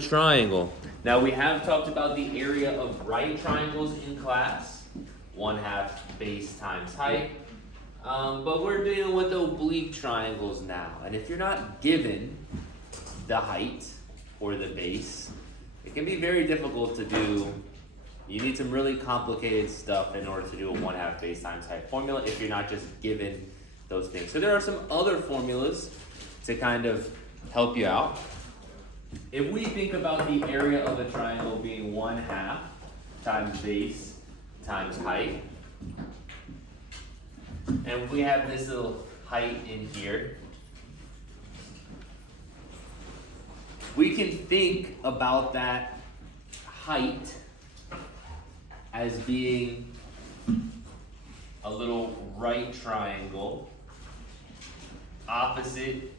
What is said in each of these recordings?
Triangle. Now we have talked about the area of right triangles in class, 1/2 base times height, but we're dealing with oblique triangles now. And if you're not given the height or the base, it can be very difficult to do. You need some really complicated stuff in order to do a 1/2 base times height formula if you're not just given those things. So there are some other formulas to kind of help you out. If we think about the area of a triangle being 1/2 times base times height, and we have this little height in here, we can think about that height as being a little right triangle opposite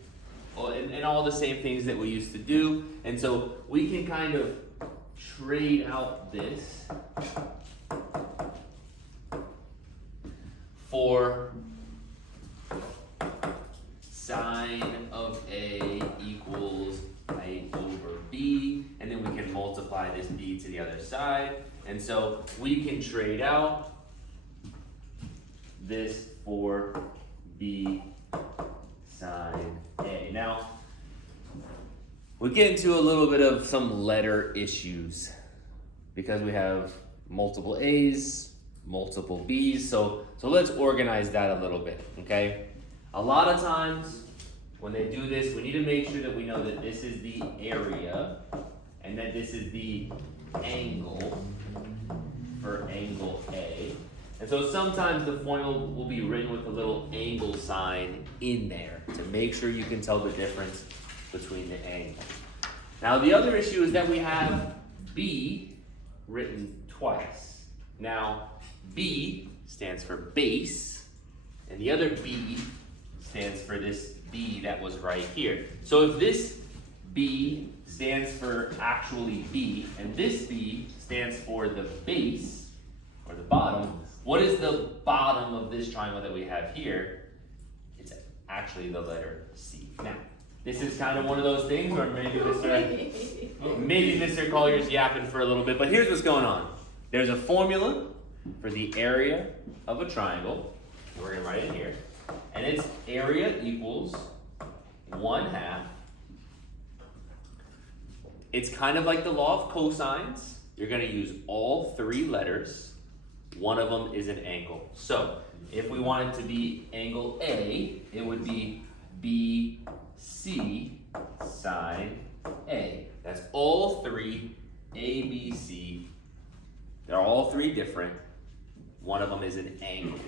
and all the same things that we used to do. And so we can kind of trade out this for sine of A equals height over B, and then we can multiply this B to the other side. And so we can trade out this for B sine A. Now, we get into a little bit of some letter issues because we have multiple A's, multiple B's, so let's organize that a little bit, okay? A lot of times when they do this, we need to make sure that we know that this is the area and that this is the angle for angle A. And so sometimes the formula will be written with a little angle sign in there to make sure you can tell the difference between the angles. Now the other issue is that we have B written twice. Now B stands for base, and the other B stands for this B that was right here. So if this B stands for actually B, and this B stands for the base, or the bottom, what is the bottom of this triangle that we have here? It's actually the letter C. Now, this is kind of one of those things where maybe Mr. Collier's yapping for a little bit, but here's what's going on. There's a formula for the area of a triangle. We're going to write it here. And its area equals 1/2. It's kind of like the law of cosines. You're going to use all three letters. One of them is an angle. So if we want it to be angle A, it would be BC sine A. That's all three, A, B, C. They're all three different. One of them is an angle.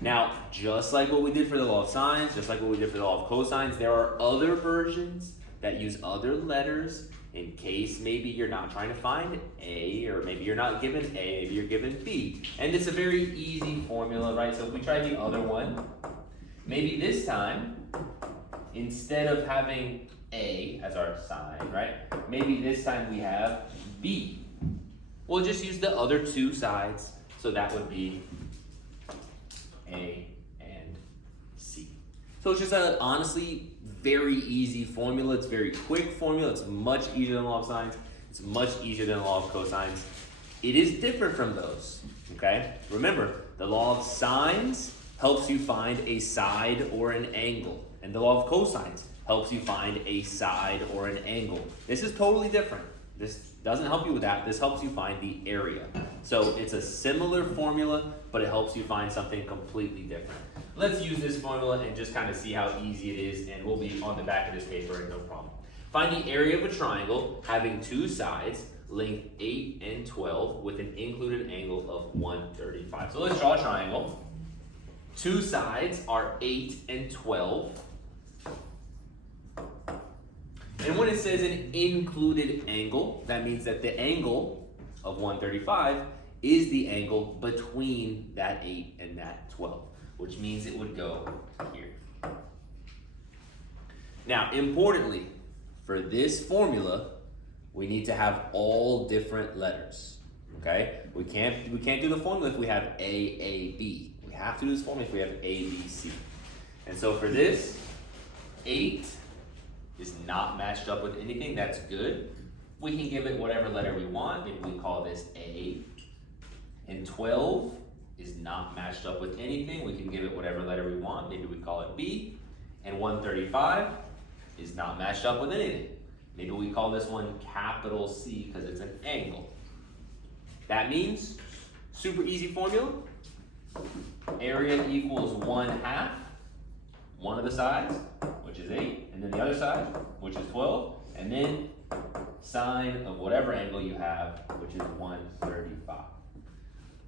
Now, just like what we did for the law of sines, just like what we did for the law of cosines, there are other versions that use other letters in case maybe you're not trying to find A, or maybe you're not given A, maybe you're given B. And it's a very easy formula, right? So if we try the other one, maybe this time, instead of having A as our sign, right? Maybe this time we have B. We'll just use the other two sides, so that would be A and C. So it's just a, honestly, very easy formula. It's a very quick formula. It's much easier than the law of sines. It's much easier than the law of cosines. It is different from those, okay? Remember, the law of sines helps you find a side or an angle, and the law of cosines helps you find a side or an angle. This is totally different. This doesn't help you with that. This helps you find the area. So it's a similar formula, but it helps you find something completely different. Let's use this formula and just kind of see how easy it is, and we'll be on the back of this paper, no problem. Find the area of a triangle having two sides, length 8 and 12, with an included angle of 135. So let's draw a triangle. Two sides are 8 and 12. And when it says an included angle, that means that the angle of 135 is the angle between that 8 and that 12, which means it would go here. Now, importantly, for this formula, we need to have all different letters, okay? We can't do the formula if we have A, B. We have to do this formula if we have A, B, C. And so for this, 8 is not matched up with anything, that's good. We can give it whatever letter we want. Maybe we call this A. And 12 is not matched up with anything. We can give it whatever letter we want. Maybe we call it B. And 135 is not matched up with anything. Maybe we call this one capital C because it's an angle. That means, super easy formula. Area equals 1/2. One of the sides, which is 8, and then the other side, which is 12, and then sine of whatever angle you have, which is 135.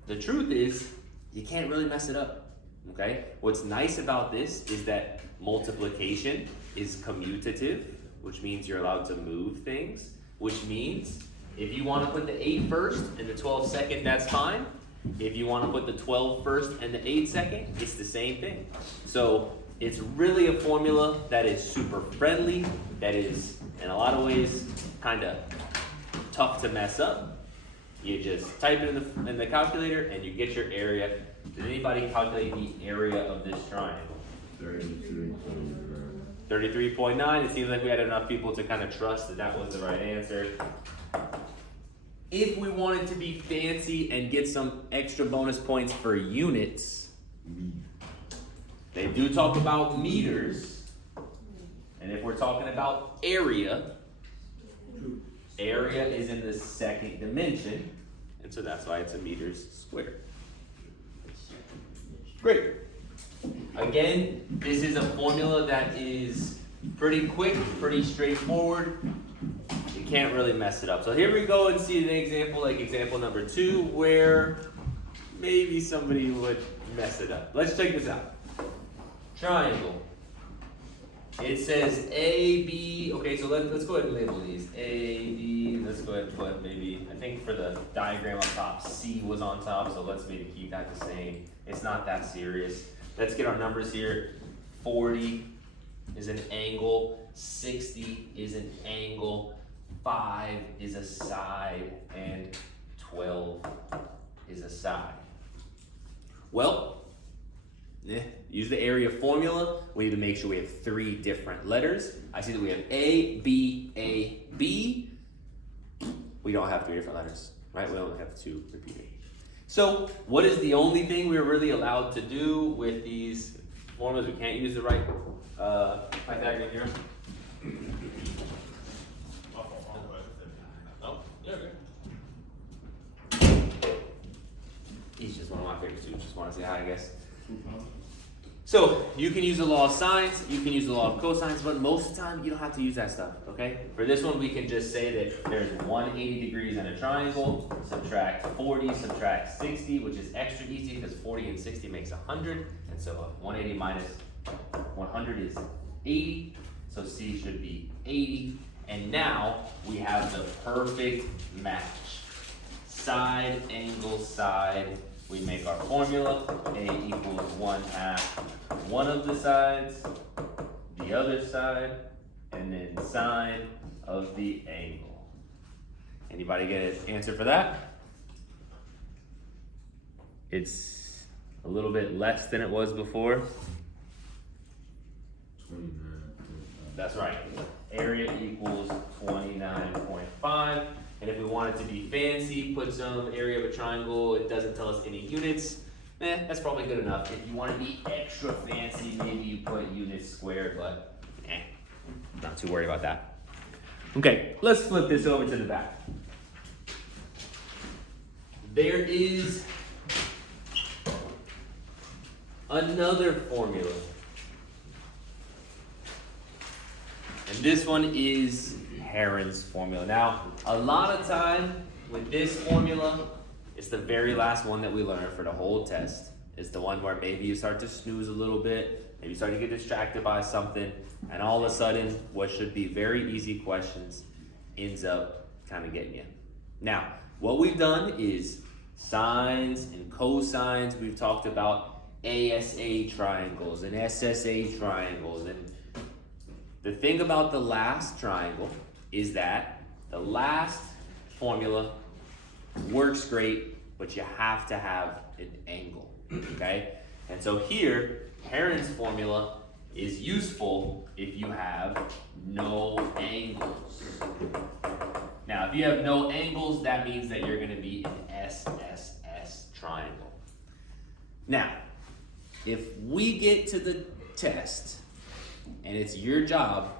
The truth is, you can't really mess it up, okay? What's nice about this is that multiplication is commutative, which means you're allowed to move things, which means if you want to put the 8 first and the 12 second, that's fine. If you want to put the 12 first and the 8 second, it's the same thing. So it's really a formula that is super friendly, that is in a lot of ways kind of tough to mess up. You just type it in the calculator and you get your area. Did anybody calculate the area of this triangle? 33.9. It seems like we had enough people to kind of trust that that was the right answer. If we wanted to be fancy and get some extra bonus points for units, they do talk about meters. And if we're talking about area is in the second dimension. And so that's why it's a meters squared. Great. Again, this is a formula that is pretty quick, pretty straightforward. You can't really mess it up. So here we go and see an example like example number 2 where maybe somebody would mess it up. Let's check this out. Triangle. It says A, B. Okay, so let's go ahead and label these. A, B. Let's go ahead and put maybe, I think for the diagram on top, C was on top, so let's maybe keep that the same. It's not that serious. Let's get our numbers here. 40 is an angle. 60 is an angle. 5 is a side. And 12 is a side. Well, use the area formula. We need to make sure we have 3 different letters. I see that we have A, B, A, B. We don't have 3 different letters, right? We only have 2 repeating. So what is the only thing we're really allowed to do with these formulas? We can't use the right Pythagorean theorem. Oh, yeah, okay. He's just one of my favorites too. Just want to say hi, I guess. So you can use the law of sines, you can use the law of cosines, but most of the time you don't have to use that stuff, okay? For this one, we can just say that there's 180 degrees in a triangle, subtract 40, subtract 60, which is extra easy because 40 and 60 makes 100, and so 180 minus 100 is 80, so C should be 80, and now we have the perfect match. Side, angle, side. We make our formula, A equals 1/2, one of the sides, the other side, and then sine of the angle. Anybody get an answer for that? It's a little bit less than it was before. 29.5. That's right. Area equals 29.5. And if we want it to be fancy, put some area of a triangle, it doesn't tell us any units, that's probably good enough. If you want to be extra fancy, maybe you put units squared, but not too worried about that. Okay, let's flip this over to the back. There is another formula. And this one is Heron's formula. Now, a lot of time with this formula, it's the very last one that we learn for the whole test. It's the one where maybe you start to snooze a little bit, maybe you start to get distracted by something, and all of a sudden, what should be very easy questions ends up kind of getting you. Now, what we've done is sines and cosines. We've talked about ASA triangles and SSA triangles. And the thing about the last triangle is that the last formula works great, but you have to have an angle, okay? And so here, Heron's formula is useful if you have no angles. Now, if you have no angles, that means that you're gonna be an SSS triangle. Now, if we get to the test, and it's your job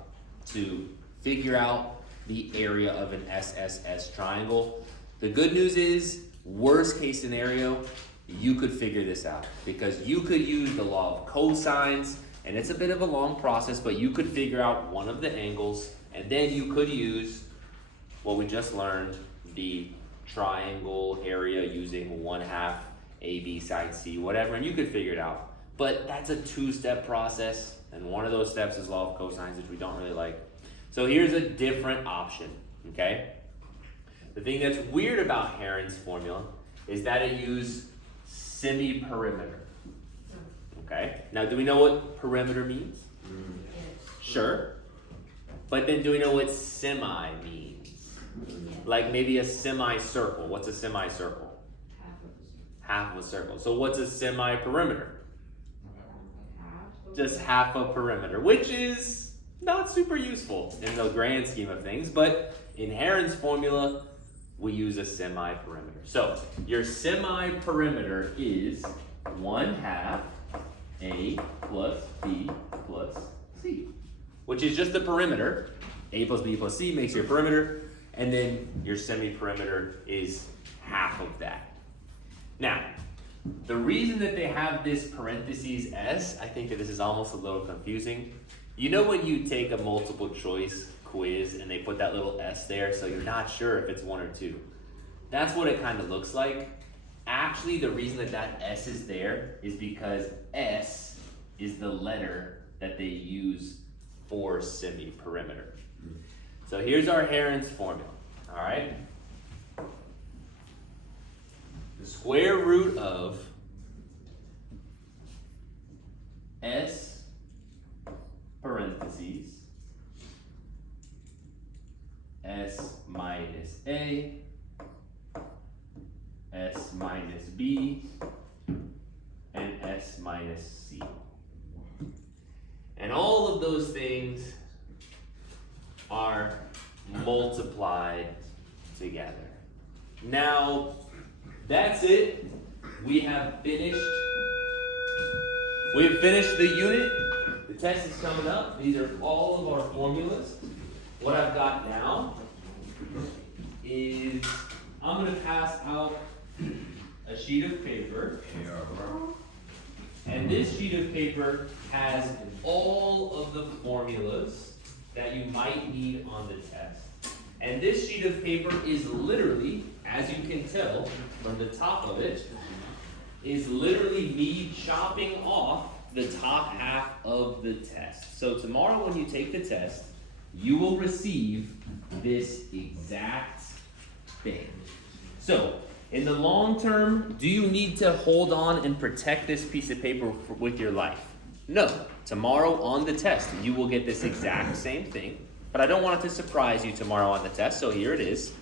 to figure out the area of an SSS triangle, the good news is, worst case scenario, you could figure this out because you could use the law of cosines, and it's a bit of a long process, but you could figure out one of the angles, and then you could use what we just learned, the triangle area using 1/2 AB side C, whatever, and you could figure it out. But that's a two-step process, and one of those steps is law of cosines, which we don't really like. So here's a different option, okay? The thing that's weird about Heron's formula is that it uses semi-perimeter, okay? Now, do we know what perimeter means? Sure. But then do we know what semi means? Like maybe a semicircle. What's a semicircle? Half of a circle. So what's a semi-perimeter? Just half a perimeter, which is not super useful in the grand scheme of things, but in Heron's formula, we use a semi-perimeter. So your semi-perimeter is 1/2 A plus B plus C, which is just the perimeter. A plus B plus C makes your perimeter, and then your semi-perimeter is half of that. Now, the reason that they have this parentheses S, I think that this is almost a little confusing. You know when you take a multiple choice quiz and they put that little S there so you're not sure if it's 1 or 2? That's what it kind of looks like. Actually, the reason that that S is there is because S is the letter that they use for semi-perimeter. So here's our Heron's formula, all right? The square root of S parentheses S minus A, S minus B, and S minus C. And all of those things are multiplied together. Now, that's it. We have finished the unit. The test is coming up. These are all of our formulas. What I've got now is I'm going to pass out a sheet of paper. And this sheet of paper has all of the formulas that you might need on the test. And this sheet of paper is literally, as you can tell from the top of it, is literally me chopping off the top half of the test. So tomorrow when you take the test, you will receive this exact thing. So, in the long term, do you need to hold on and protect this piece of paper with your life? No. Tomorrow on the test, you will get this exact same thing, but I don't want it to surprise you tomorrow on the test, so here it is.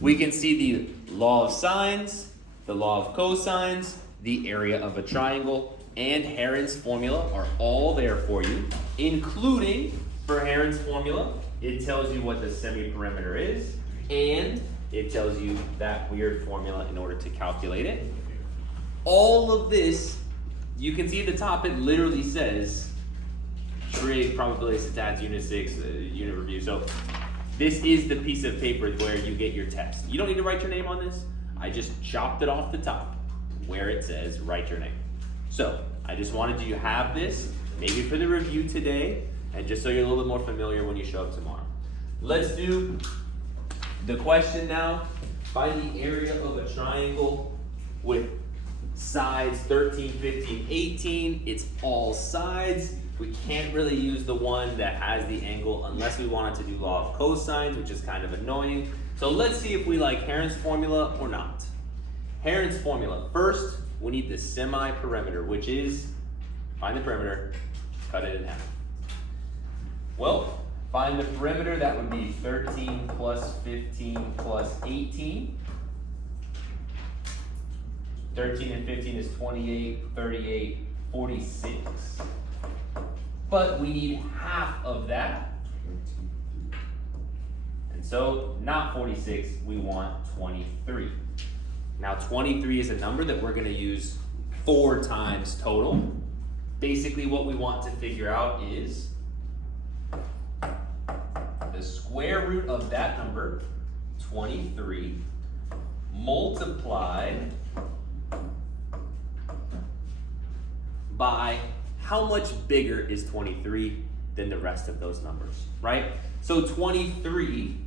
We can see the law of sines, the law of cosines, the area of a triangle, and Heron's formula are all there for you, including, for Heron's formula, it tells you what the semi-perimeter is, and it tells you that weird formula in order to calculate it. All of this, you can see at the top, it literally says TRIG, probability stats, unit 6, unit review. So this is the piece of paper where you get your test. You don't need to write your name on this. I just chopped it off the top where it says write your name. So I just wanted you to have this, maybe for the review today, and just so you're a little bit more familiar when you show up tomorrow. Let's do the question now. Find the area of a triangle with sides 13, 15, 18. It's all sides. We can't really use the one that has the angle unless we wanted to do law of cosines, which is kind of annoying. So let's see if we like Heron's formula or not. Heron's formula. First, we need the semi-perimeter, which is, find the perimeter, cut it in half. Well, find the perimeter, that would be 13 plus 15 plus 18. 13 and 15 is 28, 38, 46. but we need half of that. And so not 46, we want 23. Now 23 is a number that we're gonna use 4 times total. Basically what we want to figure out is the square root of that number, 23, multiplied by how much bigger is 23 than the rest of those numbers, right? So 23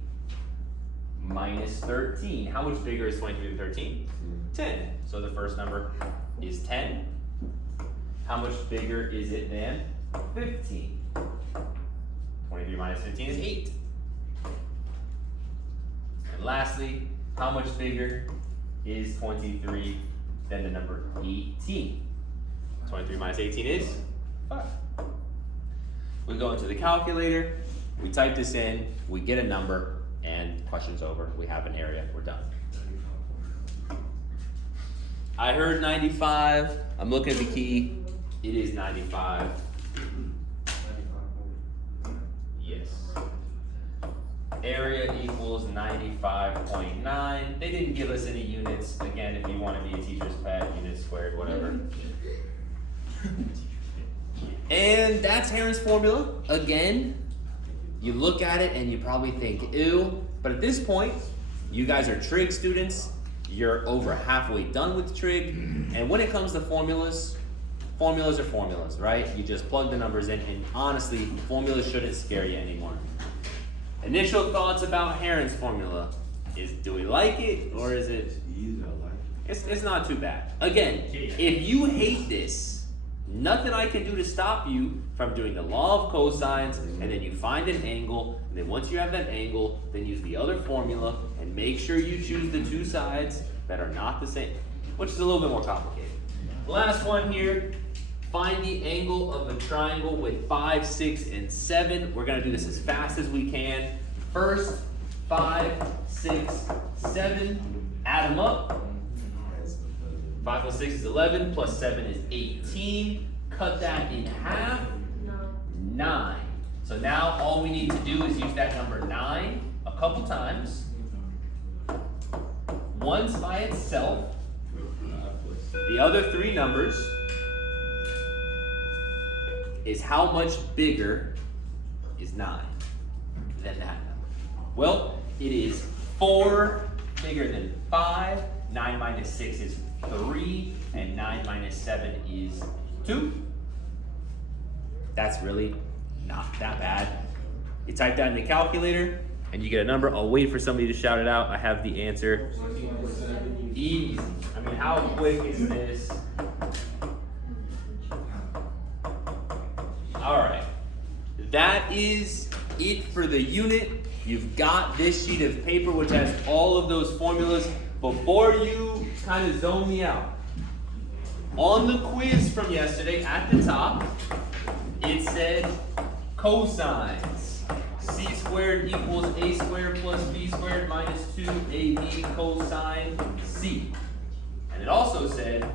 minus 13. How much bigger is 23 than 13? 10. So the first number is 10. How much bigger is it than 15? 23 minus 15 is 8. And lastly, how much bigger is 23 than the number 18? 23 minus 18 is 5. We go into the calculator, we type this in, we get a number, and question's over. We have an area, we're done. I heard 95. I'm looking at the key. It is 95. Yes. Area equals 95.9. They didn't give us any units. Again, if you want to be a teacher's pet, units squared, whatever. And that's Heron's formula. Again, you look at it and you probably think, ew. But at this point, you guys are TRIG students. You're over halfway done with TRIG. And when it comes to formulas, formulas are formulas, right? You just plug the numbers in, and honestly, formulas shouldn't scare you anymore. Initial thoughts about Heron's formula is, do we like it, or is it? It's not too bad. Again, if you hate this, nothing I can do to stop you from doing the law of cosines, and then you find an angle, and then once you have that angle, then use the other formula, and make sure you choose the two sides that are not the same, which is a little bit more complicated. Last one here, find the angle of a triangle with 5, 6, and 7. We're gonna do this as fast as we can. First, 5, 6, 7, add them up. 5 plus 6 is 11, plus 7 is 18. Cut that in half, 9. So now all we need to do is use that number 9 a couple times. Once by itself. The other 3 numbers is how much bigger is 9 than that number. Well, it is 4 bigger than 5. 9 minus 6 is 3, and 9 minus 7 is 2. That's really not that bad. You type that in the calculator, and you get a number. I'll wait for somebody to shout it out. I have the answer. Easy. I mean, how quick is this? All right. That is it for the unit. You've got this sheet of paper which has all of those formulas. Before you kind of zone me out, on the quiz from yesterday at the top, it said cosines. C squared equals a squared plus b squared minus 2ab cosine c. And it also said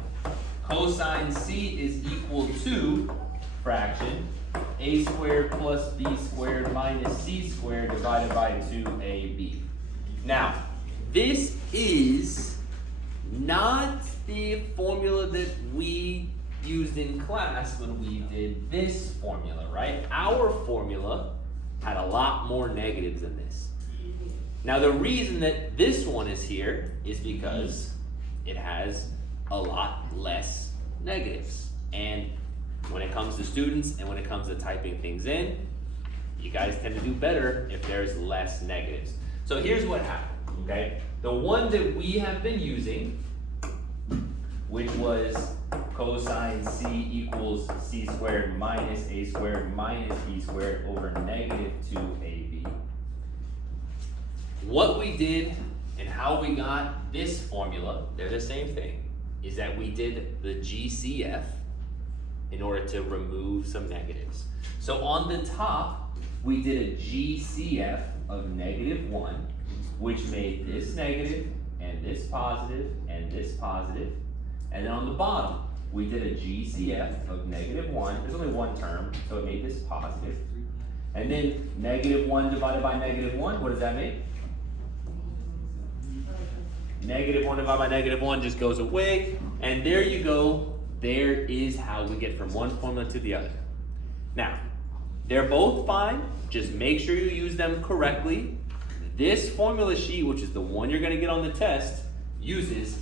cosine c is equal to fraction a squared plus b squared minus c squared divided by 2ab. Now, this is not the formula that we used in class when we did this formula, right? Our formula had a lot more negatives than this. Now, the reason that this one is here is because it has a lot less negatives. And when it comes to students and when it comes to typing things in, you guys tend to do better if there's less negatives. So here's what happened, okay? The one that we have been using, which was cosine c equals c squared minus a squared minus b squared over negative 2ab. What we did and how we got this formula, they're the same thing, is that we did the GCF in order to remove some negatives. So on the top, we did a GCF of -1, which made this negative, and this positive, and this positive. And then on the bottom, we did a GCF of -1. There's only one term, so it made this positive. And then -1 divided by -1, what does that make? -1 divided by -1 just goes away. And there you go. There is how we get from one formula to the other. Now, they're both fine. Just make sure you use them correctly. This formula sheet, which is the one you're going to get on the test, uses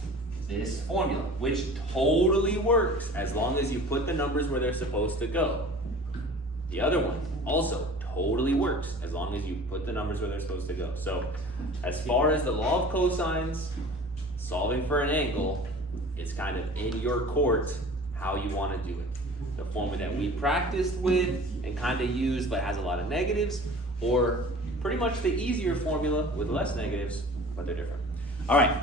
this formula, which totally works as long as you put the numbers where they're supposed to go. The other one also totally works as long as you put the numbers where they're supposed to go. So as far as the law of cosines, solving for an angle, it's kind of in your court how you want to do it. The formula that we practiced with and kind of used but has a lot of negatives, or pretty much the easier formula with less negatives, but they're different. All right.